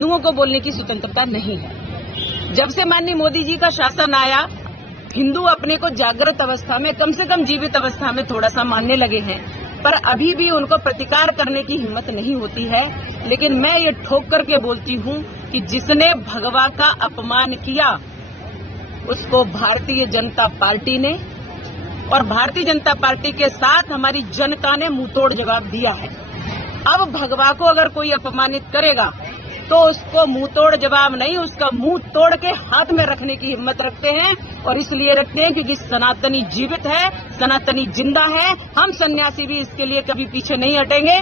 हिंदुओं को बोलने की स्वतंत्रता नहीं है। जब से माननीय मोदी जी का शासन आया, हिंदू अपने को जागृत अवस्था में, कम से कम जीवित अवस्था में थोड़ा सा मानने लगे हैं, पर अभी भी उनको प्रतिकार करने की हिम्मत नहीं होती है। लेकिन मैं ये ठोक करके बोलती हूँ कि जिसने भगवा का अपमान किया उसको भारतीय जनता पार्टी ने और भारतीय जनता पार्टी के साथ हमारी जनता ने मुंहतोड़ जवाब दिया है। अब भगवा को अगर कोई अपमानित करेगा तो उसको मुंहतोड़ जवाब नहीं, उसका मुंह तोड़ के हाथ में रखने की हिम्मत रखते हैं। और इसलिए रखते हैं क्योंकि सनातनी जीवित है, सनातनी जिंदा है। हम सन्यासी भी इसके लिए कभी पीछे नहीं हटेंगे।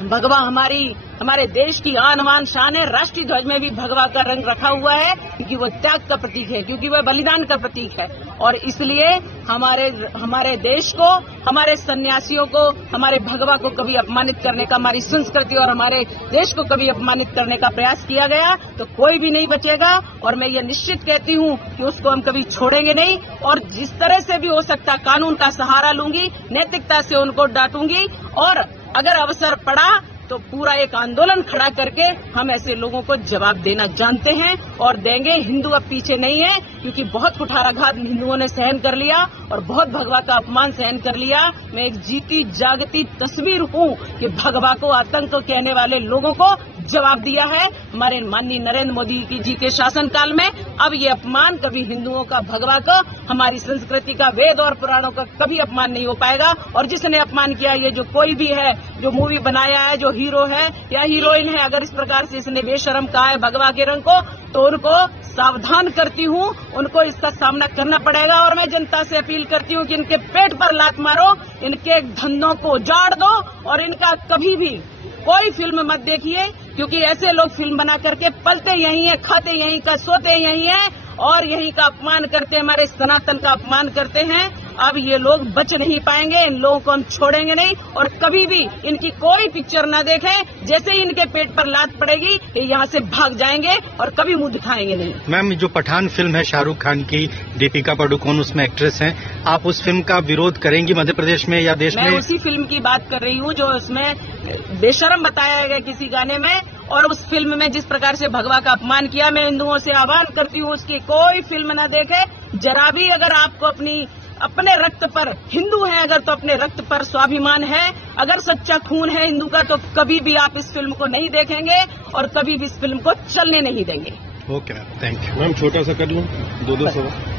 भगवा हमारे देश की आन बान शान है। राष्ट्रीय ध्वज में भी भगवा का रंग रखा हुआ है क्योंकि वो त्याग का प्रतीक है, क्योंकि वह बलिदान का प्रतीक है। और इसलिए हमारे देश को, हमारे सन्यासियों को, हमारे भगवा को कभी अपमानित करने का, हमारी संस्कृति और हमारे देश को कभी अपमानित करने का प्रयास किया गया तो कोई भी नहीं बचेगा। और मैं ये निश्चित कहती हूँ कि उसको हम कभी छोड़ेंगे नहीं। और जिस तरह से भी हो सकता कानून का सहारा लूंगी, नैतिकता से उनको डांटूंगी और अगर अवसर पड़ा तो पूरा एक आंदोलन खड़ा करके हम ऐसे लोगों को जवाब देना जानते हैं और देंगे। हिंदू अब पीछे नहीं है क्योंकि बहुत कुठाराघात हिंदुओं ने सहन कर लिया और बहुत भगवा का अपमान सहन कर लिया। मैं एक जीती जागती तस्वीर हूँ कि भगवा को आतंक कहने वाले लोगों को जवाब दिया है हमारे माननीय नरेंद्र मोदी जी के शासनकाल में। अब ये अपमान कभी हिंदुओं का, भगवा का, हमारी संस्कृति का, वेद और पुराणों का कभी अपमान नहीं हो पाएगा। और जिसने अपमान किया, ये जो कोई भी है, जो मूवी बनाया है, जो हीरो है या हीरोइन है, अगर इस प्रकार से इसने बेशरम कहा है भगवा के रंग को, तो उनको सावधान करती हूँ, उनको इसका सामना करना पड़ेगा। और मैं जनता से अपील करती हूँ कि इनके पेट पर लात मारो, इनके धंधों को उजाड़ दो और इनका कभी भी कोई फिल्म मत देखिए क्योंकि ऐसे लोग फिल्म बना करके पलते यहीं है, खाते यहीं का, सोते यहीं है और यहीं का अपमान करते हैं, हमारे सनातन का अपमान करते हैं। अब ये लोग बच नहीं पाएंगे, इन लोगों को हम छोड़ेंगे नहीं और कभी भी इनकी कोई पिक्चर न देखें। जैसे ही इनके पेट पर लात पड़ेगी ये यहाँ से भाग जाएंगे और कभी मुंह दिखाएंगे नहीं। मैम, जो पठान फिल्म है शाहरुख खान की, दीपिका पादुकोण उसमें एक्ट्रेस हैं, आप उस फिल्म का विरोध करेंगी मध्य प्रदेश में या देश में? मैं उसी फिल्म की बात कर रही हूँ जो उसमें बेशरम बताया गया किसी गाने में। और उस फिल्म में जिस प्रकार से भगवा का अपमान किया, मैं हिंदुओं से आह्वान करती हूँ उसकी कोई फिल्म न देखे। जरा भी अगर आपको अपने रक्त पर, हिंदू है अगर तो अपने रक्त पर स्वाभिमान है, अगर सच्चा खून है हिंदू का, तो कभी भी आप इस फिल्म को नहीं देखेंगे और कभी भी इस फिल्म को चलने नहीं देंगे। Okay, thank you. मैम, छोटा सा कर लूं, 2-2 सवाल।